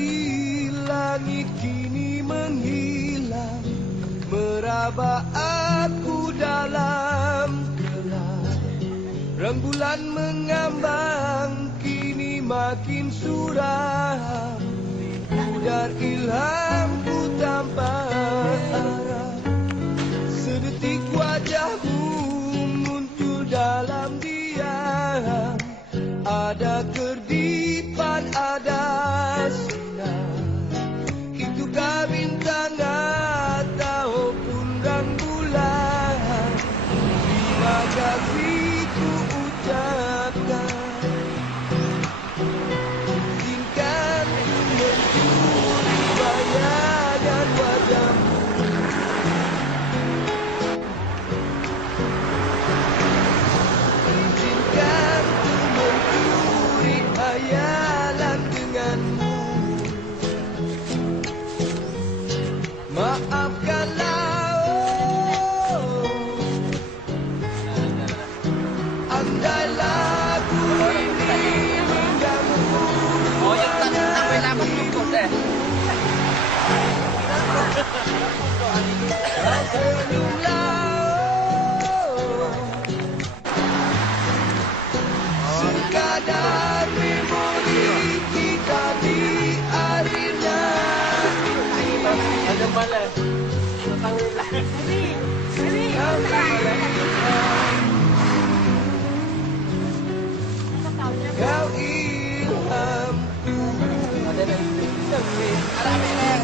di langit kini menghilang, meraba aku dalam gelap. Rembulan mengambang kini makin suram, pudar ilhamku tanpa arah. Sedetik wajahmu muncul dalam diam, ada kerdipan, ada sinar. Itukah bintang ataupun rembulan? Terima kasih ku ucapkan. Izinkan ku mencuri bayangan wajahmu. Izinkan ku mencuri hayalan denganmu. Maafkanlah, andai lagu ini mengganggu. Oh, yang tak sampai lama cukup deh. Sekadar memori kita di arena. Ada balas. Kau ilhamku. Ada ada.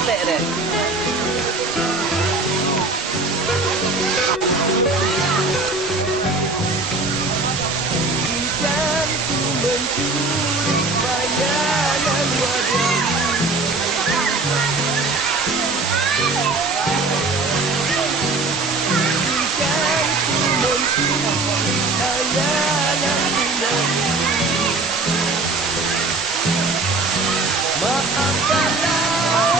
Lek deh. Izinkan ku mencuri bayangan wajahmu. Izinkan ku mencuri hayalan denganmu. Maafkanlah,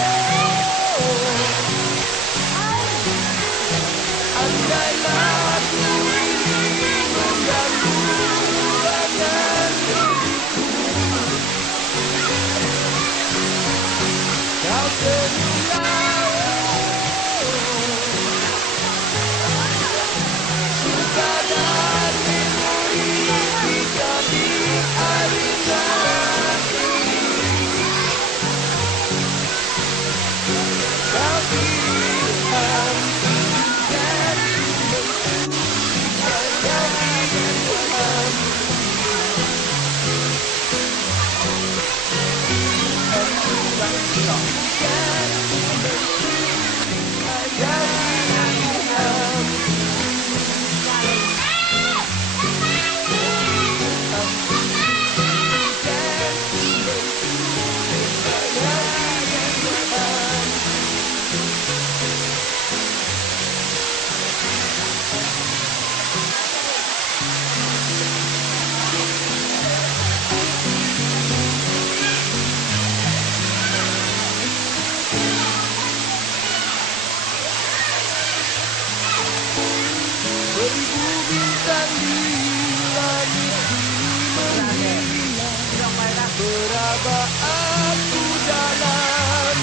andai lagu ini mengganggu ruangan diriku. Kau senyumlah, sekadar memori kita di arena ini. Kau ilhamku, dan mencuri bayangan wajahmu. Beribu bintang di langit menghilang, meraba aku dalam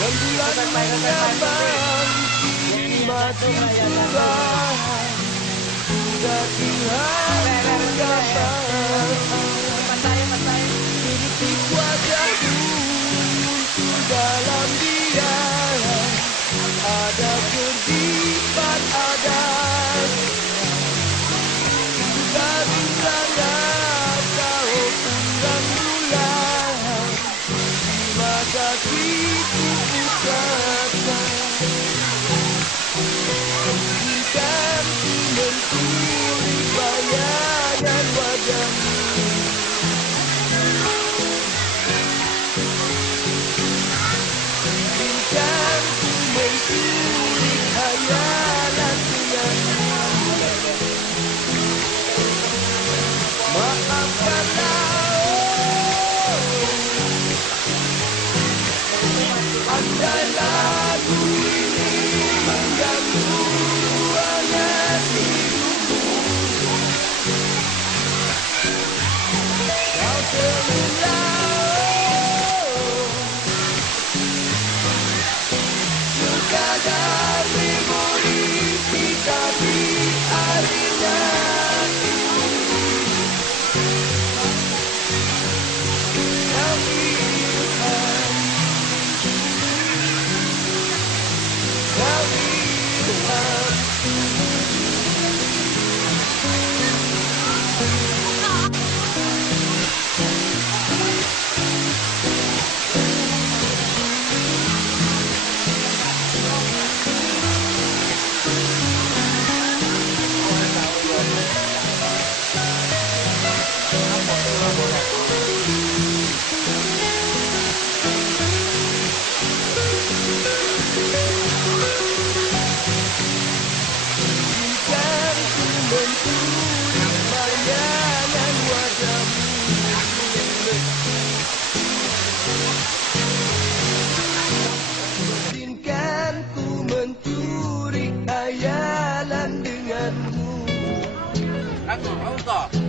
rembulan mengambang kini makin suram, pudar ilhamku dapat. Sedetik wajahmu muncul dalam diam, ada kerdipan, ada juga bintang ataupun rembulan. Terima kasih ku ucapkan. Izinkan ku mencuri bayangan wajah. Andai lagu ini mengganggu hangat hidupmu, kau tenanglah, sekadar memori kita di arena ini. Kau ilham, kau ilham. Izinkan ku mencuri bayangan wajahmu, izinkan ku mencuri khayalan denganmu. Aku kau tak.